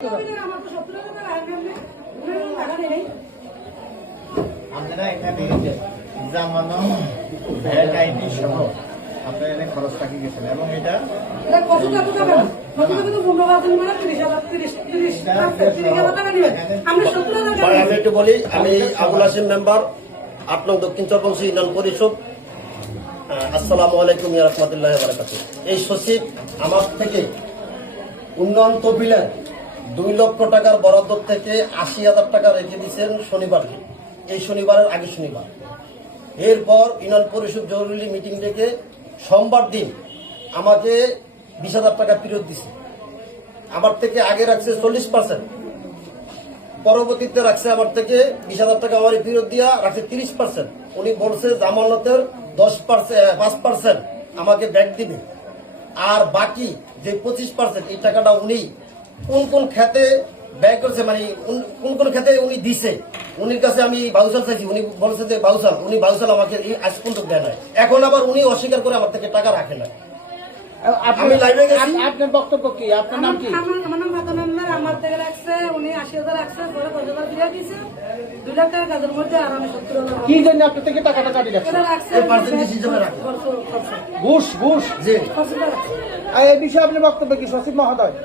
আপনারা এখানে জামানো VAT ID সহ আপনারা এখানে খরচ থাকি গেছেন এবং এটা আমি একটু বলি, আমি আবুল হাসিম মেম্বার ৮ নং দক্ষিণ চরবংশী ইউনিয়ন পরিষদ। আসসালামু আলাইকুম ওয়া রাহমাতুল্লাহি ওয়া বারাকাতুহু। এই সচিব আমার থেকে উন্নয়ন তহবিলের 2 লক্ষ টাকার বরাদ্দ থেকে ৮০,০০০ টাকা রেখে দিয়েছেন শনিবারকে, এই শনিবারের আগে শনিবার। এরপর ইউনিয়ন পরিষদ জরুরি মিটিং ডেকে সোমবার দিন আমাকে ২০,০০০ টাকা ফেরত দিছে। আমার থেকে আগে রাখছে 40%, পরবর্তীতে রাখছে আমার থেকে ২০,০০০ টাকা আমার ফেরত দিয়া রাখছে 30%। উনি বলছে জামানতের 5% আমাকে ব্যাক দিবে, আর বাকি যে 25% এই টাকাটা উনি কোন কোন খাতে ব্যয় করছে, মানে কোন কোন খাতে উনি দিছে। উনির কাছে আমি বাউসাল চাইছি, উনি বলছে যে বাউসাল, উনি বাউসাল আমাকে আজ পর্যন্ত দেয় নাই। এখন আবার উনি অস্বীকার করে আমার থেকে টাকা রাখে না। আমি লাইভে গেছি। আপনার বক্তব্য কি? আপনার নাম কি? আমার নাম ফাতেমা মেম্বার। আমার থেকে রাখছে উনি ৮০,০০০ রাখছে, পরে ১০,০০০ দিয়ে দিয়েছে। ২ লাখ টাকার কাজের মধ্যে আর আমি ৭০,০০০ কি জন্য আপনার থেকে টাকাটা কাটি রাখছে? এটা রাখছে পার্সেন্টেজ হিসেবে রাখে। ঘুষ ঘুষ। জি, এই বিষয়ে আপনি বক্তব্য কি সচিব মহোদয়?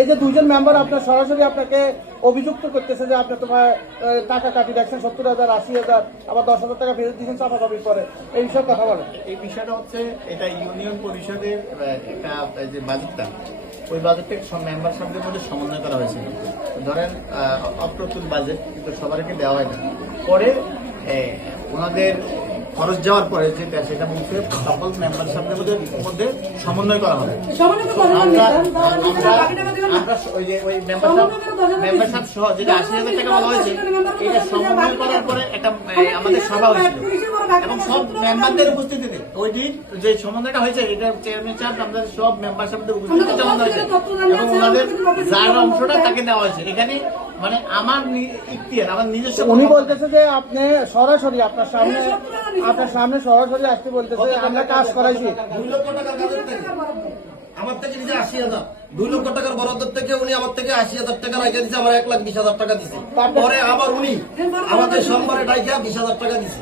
এই যে 2 জন মেম্বার আপনার সরাসরি আপনাকে অভিযুক্ত করতেছে যে আপনি তোমার টাকা কাটি রাখছেন ৭০,০০০, ৮০,০০০, আবার 10,০০০ টাকা ফেরত দিয়েছেন চাপাচাপি করে, এই বিষয়ে কথা বলেন। এই বিষয়টা হচ্ছে এটা ইউনিয়ন পরিষদের একটা যে বাজেটটা, ওই বাজেটটা সব মেম্বার সাহেবদের মধ্যে সমন্বয় করা হয়েছিল। ধরেন অপ্রতুল বাজেট, কিন্তু সবাইকে দেওয়া হয় না। পরে ওনাদের খরচ যাওয়ার পরে যেটা সেটা বলছে সকল মেম্বার সাহেবদের মধ্যে সমন্বয় করা হবে। আমরা ওই যে ওই মেম্বার সাহেব সহ যেটা ৮০,০০০ টাকা বলা হয়েছে, এটা সমন্বয় করার পরে একটা আমাদের সভা হয়েছিল এবং সব মেম্বারদের উপস্থিতিতে ওই দিন যে সমন্বয়টা হয়েছে, এটা চেয়ারম্যান সাহেব আমাদের সব মেম্বার সাহেবদের উপস্থিতিতে সমন্বয় হয়েছে এবং ওনাদের যার অংশটা তাকে দেওয়া হয়েছে। এখানে মানে আমার ইখতিয়ার, আমার নিজস্ব। উনি বলতেছে যে আপনি সরাসরি আপনার সামনে সরাসরি আসতে বলতেছে আমরা কাজ করাইছি। 2 লক্ষ টাকার কাজের থেকে আমার থেকে নিজে ৮০,০০০, 2 লক্ষ টাকার বরাদ্দ থেকে উনি আমার থেকে ৮০,০০০ টাকা রেখে দিচ্ছে, আমার ১,২০,০০০ টাকা দিচ্ছে। পরে আবার উনি আমাদের সোমবারে ডাইকা ২০,০০০ টাকা দিচ্ছে।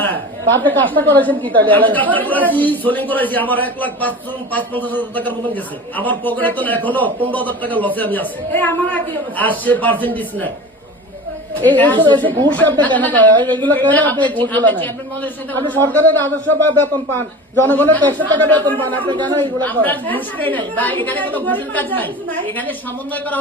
হ্যাঁ, আপনি কাজটা করাইছেন কি তাহলে? আমি কাজটা করাইছি, সোলিং করাইছি, আমার ১,৫৫,০০০ টাকার মতন গেছে। আমার পকেটে তো এখনো ১৫,০০০ টাকা লসে আমি আছি। আর সে পার্সেন্টেজ নেয়। ঘুষ আপনি কেন এগুলো কেন আপনি ঘুষ গুলো নেন? আপনি সরকারের রাজস্ব বা বেতন পান, জনগণের ট্যাক্সের টাকা বেতন পান, আপনি কেন এগুলো করেন? ঘুষ নেই বা এখানে কোনো ঘুষের কাজ নাই, এখানে সমন্বয় করা